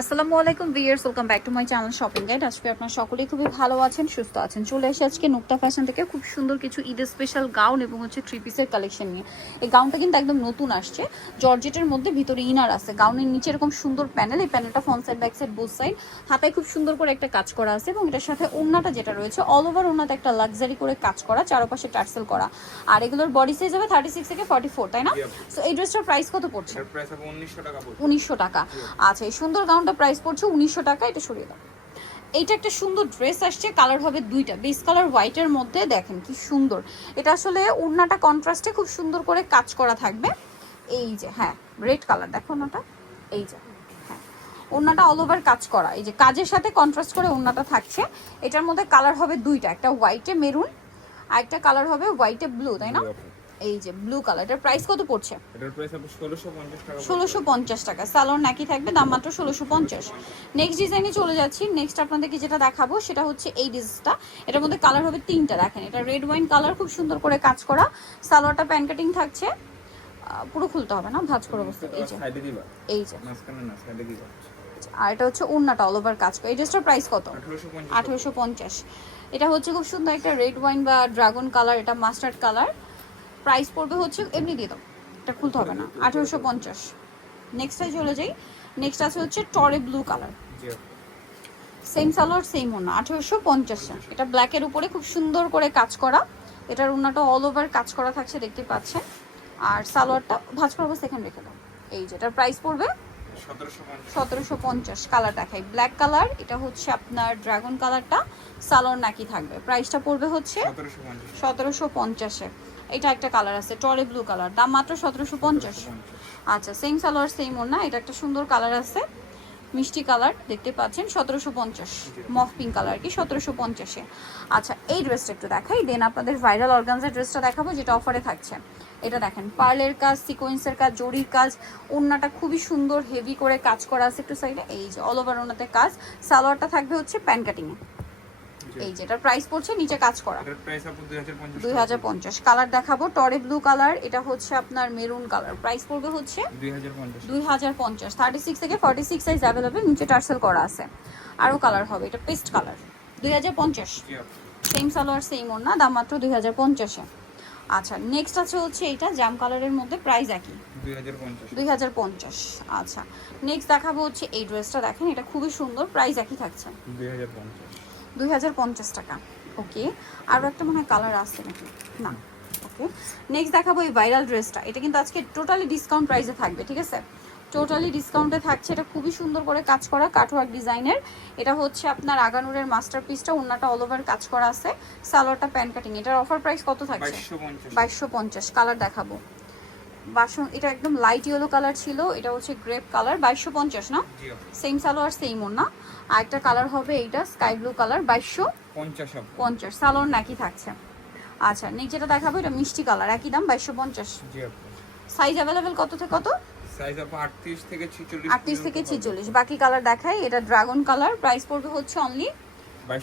আসসালামু আলাইকুম viewers welcome back to my channel shopping guide. আজকে আপনারা সকলেই খুবই ভালো আছেন সুস্থ আছেন। চলে এসে আজকে নুক্তা ফ্যাশন থেকে খুব সুন্দর কিছু ঈদের স্পেশাল গাউন এবং হচ্ছে থ্রি পিসের কালেকশন নিয়ে। এই গাউনটা কিন্তু একদম নতুন আসছে। জর্জেটের মধ্যে ভিতরে ইনার আছে। গাউনের নিচে এরকম সুন্দর প্যানেল এই প্যানেলটা front side back side both side হাতায় খুব সুন্দর করে একটা কাজ করা আছে এবং এটার সাথে ওড়নাটা যেটা রয়েছে অল ওভার ওড়নাতে একটা লাক্সারি করে কাজ করা চারপাশে টার্সেল করা। আর এগুলোর বডি সাইজ হবে থার্টি সিক্স থেকে ফর্টি ফোর তাই না? সো এই ড্রেসটার প্রাইস কত পড়ছে? উনিশশো টাকা আচ্ছা এই সুন্দর গাউনটা প্রাইস পড়ছে উনিশশো টাকা, এটা সরিয়ে দাও। এইটা একটা সুন্দর ড্রেস আসছে কালার হবে দুইটা। বেস কালার হোয়াইটের মধ্যে দেখেন কি সুন্দর। এটা আসলে ওড়নাটা কন্ট্রাস্টে খুব সুন্দর করে কাজ করা থাকবে। এই যে হ্যাঁ রেড কালার দেখো ওনাটা এই যে হ্যাঁ। ওড়নাটা অল ওভার কাজ করা। এই যে, কাজের সাথে কন্ট্রাস্ট করে ওড়নাটা থাকছে। এটার মধ্যে কালার হবে দুইটা, একটা হোয়াইটে মেরুন আর একটা কালার হবে হোয়াইটে ব্লু তাই না? এই যে ব্লু কালার এটার প্রাইস কত পড়ছে? এটার প্রাইস ষোলোশো পঞ্চাশ টাকা পড়বে। ষোলোশো পঞ্চাশ টাকা। স্যালোর নাকি থাকবে দাম মাত্র ষোলোশো পঞ্চাশ। নেক্সট ডিজাইনে চলে যাচ্ছি। নেক্সট আপনাদেরকে যেটা দেখাবো সেটা হচ্ছে এই ডিজাইনটা এটার মধ্যে কালার হবে তিনটা দেখেন। এটা রেড ওয়াইন কালার খুব সুন্দর করে কাজ করা। সালোয়ারটা প্যান কাটিং থাকছে। পুরো খুলতে হবে না? ভাজ করে বসতে এই যে। সাইডে দিবা? এই যে। মাঝখানে না সাইডে দিবা। আর এটা হচ্ছে ওড়নাটা অল ওভার কাজ করে। এই ড্রেসটার প্রাইস কত? আঠারোশো পঞ্চাশ। আঠেরোশো পঞ্চাশ। এটা হচ্ছে খুব সুন্দর একটা রেড ওয়াইন বা ড্রাগন কালার এটা মাস্টার্ড কালার প্রাইস পড়বে হচ্ছে এমনি দিয়ে দাও এটা খুলতে হবে না আঠেরোশো পঞ্চাশ। নেক্সটে চলে যাই নেক্সট আছে হচ্ছে টরে blue colour same salwar same ওনা আঠেরোশো পঞ্চাশ। এটা ব্ল্যাকের উপরে খুব সুন্দর করে কাজ করা এটার ওনাটা অল ওভার কাজ করা থাকছে দেখতে পাচ্ছেন। আর সালোয়ারটা ভাজ করা সেখানে রেখে দাও। এই যে এটার প্রাইস পড়বে সতেরোশো পঞ্চাশ। কালার দেখাই। ব্ল্যাক কালার এটা হচ্ছে আপনার ড্রাগন কালারটা সালোয়ার নাকি থাকবে। প্রাইসটা পড়বে হচ্ছে সতেরোশো পঞ্চাশে। এটা একটা কালার আছে, টরে ব্লু কালার দাম মাত্র সতেরোশো পঞ্চাশ। আচ্ছা সেম সালোয়ার সেম ওর না এটা একটা সুন্দর কালার আছে। মিষ্টি কালার দেখতে পাচ্ছেন, সতেরোশো পঞ্চাশ। মফ পিঙ্ক কালার কি, সতেরোশো পঞ্চাশে। আচ্ছা এই ড্রেসটা একটু দেখাই দেন আপনাদের ভাইরাল অর্গানজার ড্রেসটা দেখাবো, যেটা অফারে থাকছে। এটা দেখেন, পার্লের কাজ সিকোয়েন্সের কাজ, জরির কাজ, ওড়নাটা খুবই সুন্দর হেভি করে কাজ করা আছে একটু সাইডে এই যে অল ওভার ওনাতে কাজ। সালোয়ারটা থাকবে হচ্ছে প্যান কাটিংয়ে এই যেটা প্রাইস পড়ছে নিচে কাজ করা। দুই হাজার পঞ্চাশ কালার দেখাবো টরে ব্লু কালার এটা হচ্ছে আপনার মেরুন কালার প্রাইস পড়বে হচ্ছে দুই হাজার পঞ্চাশ। থার্টি সিক্স থেকে ফর্টি সিক্স সাইজ অ্যাভেলেবেল নিচে টার্সেল করা আছে। আরও কালার হবে এটা পেস্ট কালার দুই হাজার পঞ্চাশ। সেম সালোয়ার সেম ওর না দাম মাত্র দুই হাজার পঞ্চাশে। আচ্ছা নেক্সট আছে হচ্ছে এটা জাম কালারের মধ্যে প্রাইস একই। দুই হাজার পঞ্চাশ। আচ্ছা নেক্সট দেখাবো হচ্ছে এই ড্রেসটা দেখেন এটা খুবই সুন্দর প্রাইস একই থাকছে। দুই হাজার পঞ্চাশ। দুই হাজার পঞ্চাশ টাকা ওকে আরও একটা মনে হয় কালার আসছে নাকি? না ওকে নেক্সট দেখাবো এই ভাইরাল ড্রেসটা এটা কিন্তু আজকে টোটালি ডিসকাউন্ট প্রাইসে থাকবে ঠিক আছে? টোটালি ডিসকাউন্টে থাকছে এটা খুবই সুন্দর করে কাজ করা কাটওয়ার্ক ডিজাইনের। এটা হচ্ছে আপনার আগানুরের মাস্টার পিসটা অন্যটা অল ওভার কাজ করা আছে। সালোয়ারটা প্যান কাটিং এটার অফার প্রাইস কত থাকছে? বাইশশো পঞ্চাশ। কালার দেখাবো। বাসন এটা একদম লাইট ইয়েলো কালার ছিল এটা হচ্ছে গ্রেপ কালার বাইশশো পঞ্চাশ না? সেম সালোয়ার সেম ওর না আর একটা কালার হবে এইটা স্কাই ব্লু কালার বাইশশো পঞ্চাশ সালোয়ার নাকি থাকছে। আচ্ছা নেক্সট যেটা দেখাবো এটা মিষ্টি কালার একই দাম বাইশশো পঞ্চাশ। সাইজ অ্যাভেলেবেল কত থেকে কত? আটত্রিশ থেকে ছিচল্লিশ বাকি কালার দেখাই এটা ড্রাগন কালার প্রাইস পড়বে হচ্ছে অনলি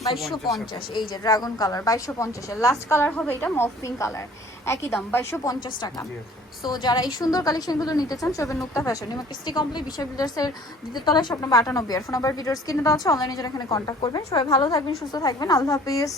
বাইশশো পঞ্চাশ এই যে ড্রাগন কালার বাইশশো পঞ্চাশের লাস্ট কালার হবে এটা মফ পিঙ্ক কালার একই দাম বাইশশো পঞ্চাশ টাকা। সো যারা এই সুন্দর কালেকশনগুলো নিতে চান সবে নুক্তা ফ্যাশন এবং কিস্তি কমপ্লিট বিশাল বিল্ডার্সের দ্বিতীয় তলায় স্বপ্ন আটানব্বই আর ফোন নাম্বার ভিডিওস স্ক্রিনে দেওয়া আছে অনলাইনে যারা এখানে কন্ট্যাক্ট করবেন। সবাই ভালো থাকবেন সুস্থ থাকবেন। আল্লাহ হাফিজ।